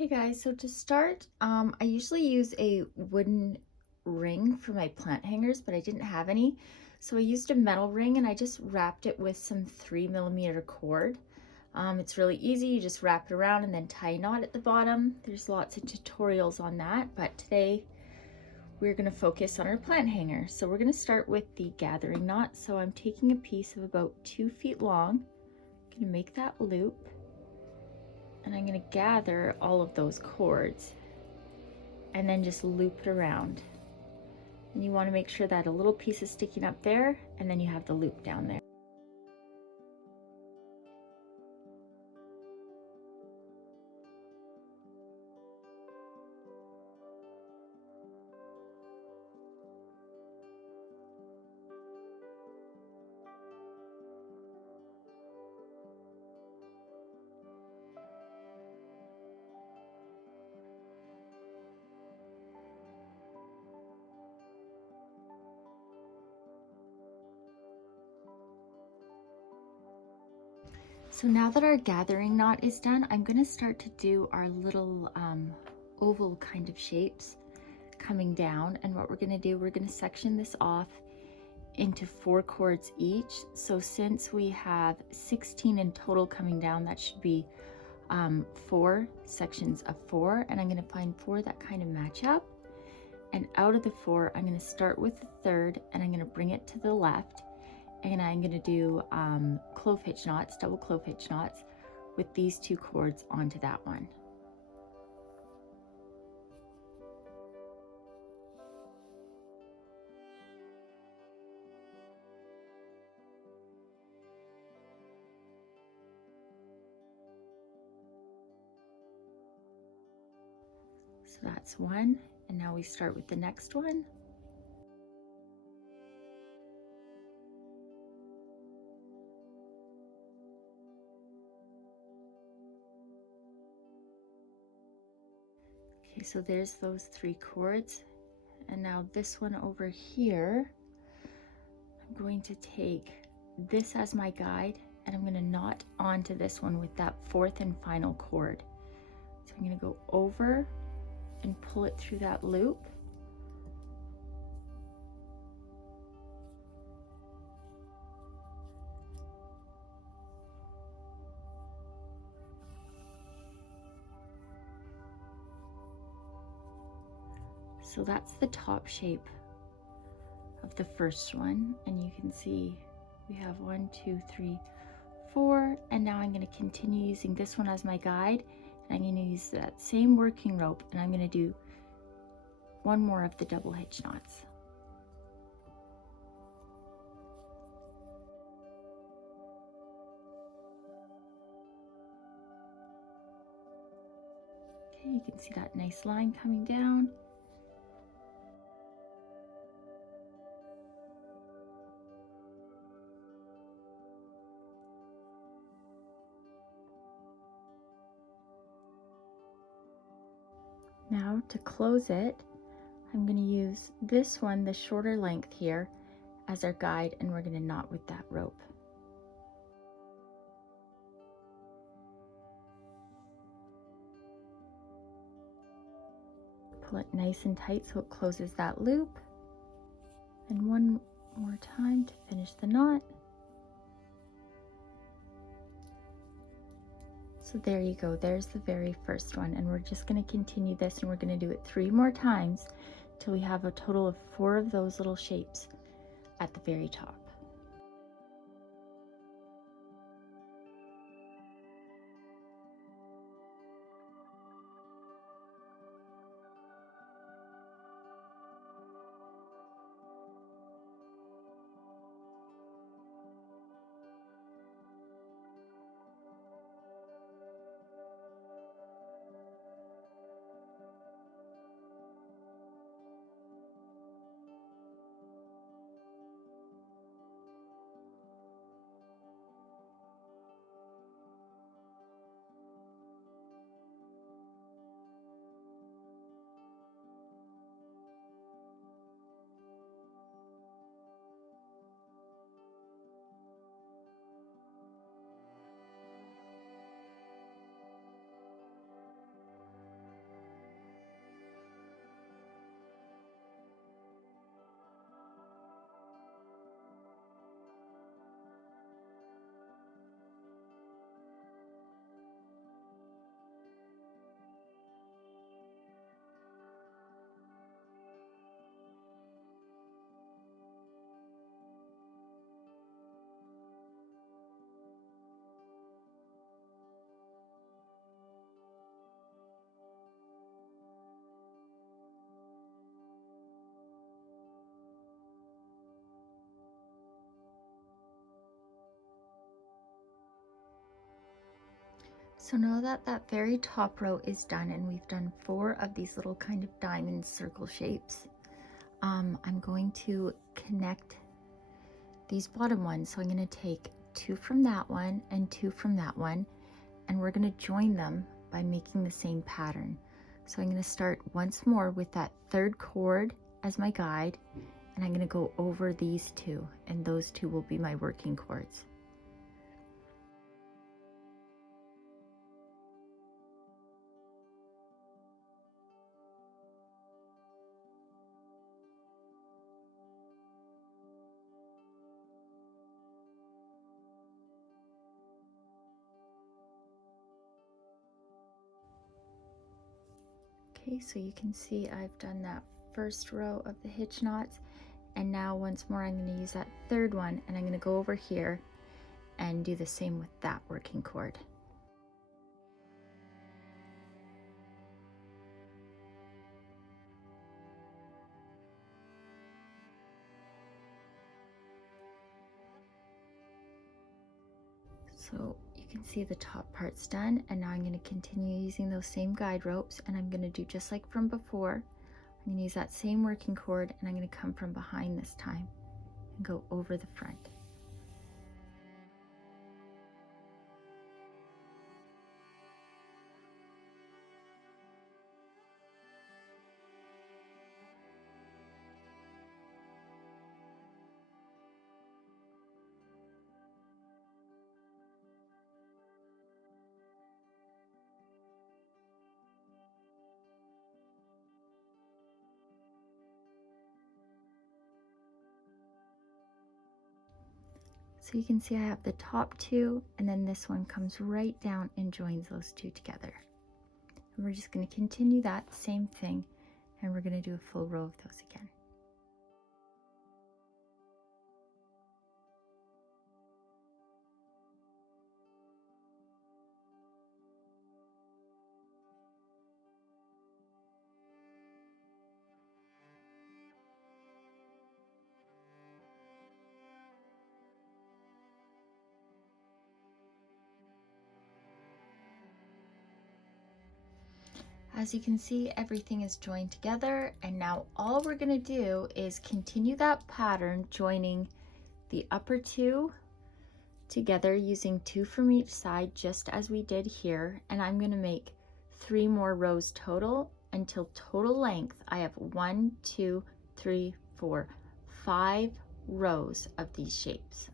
Hey guys, so to start, I usually use a wooden ring for my plant hangers, but I didn't have any. So I used a metal ring and I just wrapped it with some 3mm cord. It's really easy, you just wrap it around and then tie a knot at the bottom. There's lots of tutorials on that, but today we're gonna focus on our plant hanger. So we're gonna start with the gathering knot. So I'm taking a piece of about 2 feet long, gonna make that loop, and I'm going to gather all of those cords and then just loop it around. And you want to make sure that a little piece is sticking up there and then you have the loop down there. So now that our gathering knot is done, I'm going to start to do our little oval kind of shapes coming down. And what we're going to do, we're going to section this off into 4 cords each. So since we have 16 in total coming down, that should be 4 sections of 4, and I'm going to find 4 that kind of match up. And out of the 4, I'm going to start with the third and I'm going to bring it to the left, and I'm going to do clove hitch knots, double clove hitch knots with these 2 cords onto that one. So that's one, and now we start with the next one. Okay, so there's those 3 cords, and now this one over here, I'm going to take this as my guide and I'm going to knot onto this one with that 4th and final cord. So I'm going to go over and pull it through that loop. So that's the top shape of the first one, and you can see we have 1, 2, 3, 4, and now I'm going to continue using this one as my guide, and I'm going to use that same working rope, and I'm going to do one more of the double hitch knots. Okay, you can see that nice line coming down. Now to close it, I'm going to use this one, the shorter length here, as our guide, and we're going to knot with that rope. Pull it nice and tight so it closes that loop. And one more time to finish the knot. So there you go, there's the very first one, and we're just going to continue this, and we're going to do it 3 more times till we have a total of 4 of those little shapes at the very top. So now that that very top row is done and we've done 4 of these little kind of diamond circle shapes, I'm going to connect these bottom ones. So I'm going to take 2 from that one and 2 from that one, and we're going to join them by making the same pattern. So I'm going to start once more with that 3rd cord as my guide, and I'm going to go over these 2, and those 2 will be my working cords. Okay, so you can see I've done that 1st row of the hitch knots, and now once more I'm going to use that 3rd one, and I'm going to go over here and do the same with that working cord. So you can see the top part's done, and now I'm going to continue using those same guide ropes, and I'm going to do just like from before. I'm going to use that same working cord, and I'm going to come from behind this time and go over the front. So you can see I have the top 2, and then this one comes right down and joins those 2 together. And we're just going to continue that same thing, and we're going to do a full row of those again. As you can see, everything is joined together, and now all we're going to do is continue that pattern, joining the upper 2 together using 2 from each side, just as we did here. And I'm going to make 3 more rows total until total length I have 1, 2, 3, 4, 5 rows of these shapes.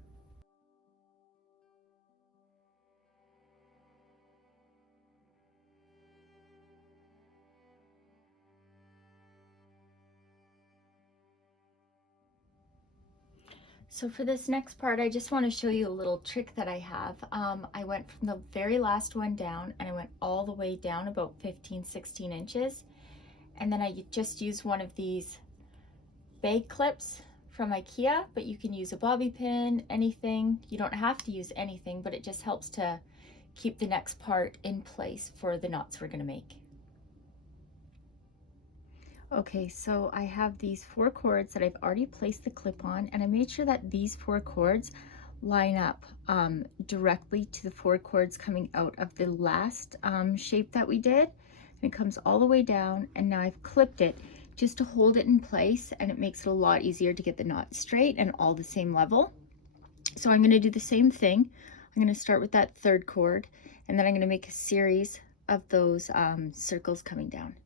So for this next part, I just want to show you a little trick that I have. I went from the very last one down, and I went all the way down about 15-16 inches. And then I just used one of these bag clips from IKEA, but you can use a bobby pin, anything. You don't have to use anything, but it just helps to keep the next part in place for the knots we're going to make. Okay, so I have these 4 cords that I've already placed the clip on, and I made sure that these 4 cords line up directly to the 4 cords coming out of the last shape that we did. And it comes all the way down, and now I've clipped it just to hold it in place, and it makes it a lot easier to get the knot straight and all the same level. So I'm going to do the same thing. I'm going to start with that 3rd cord, and then I'm going to make a series of those circles coming down.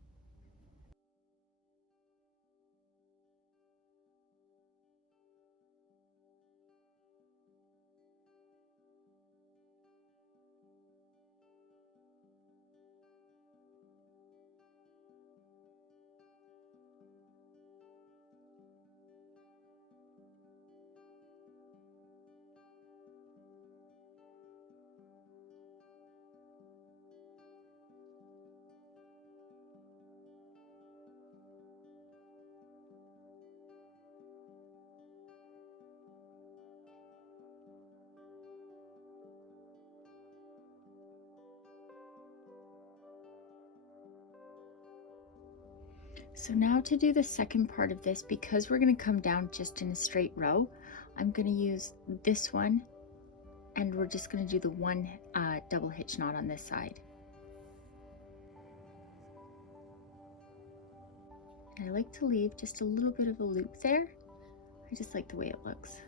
So now to do the second part of this, because we're going to come down just in a straight row, I'm going to use this one And we're just going to do the one double hitch knot on this side. And I like to leave just a little bit of a loop there. I just like the way it looks.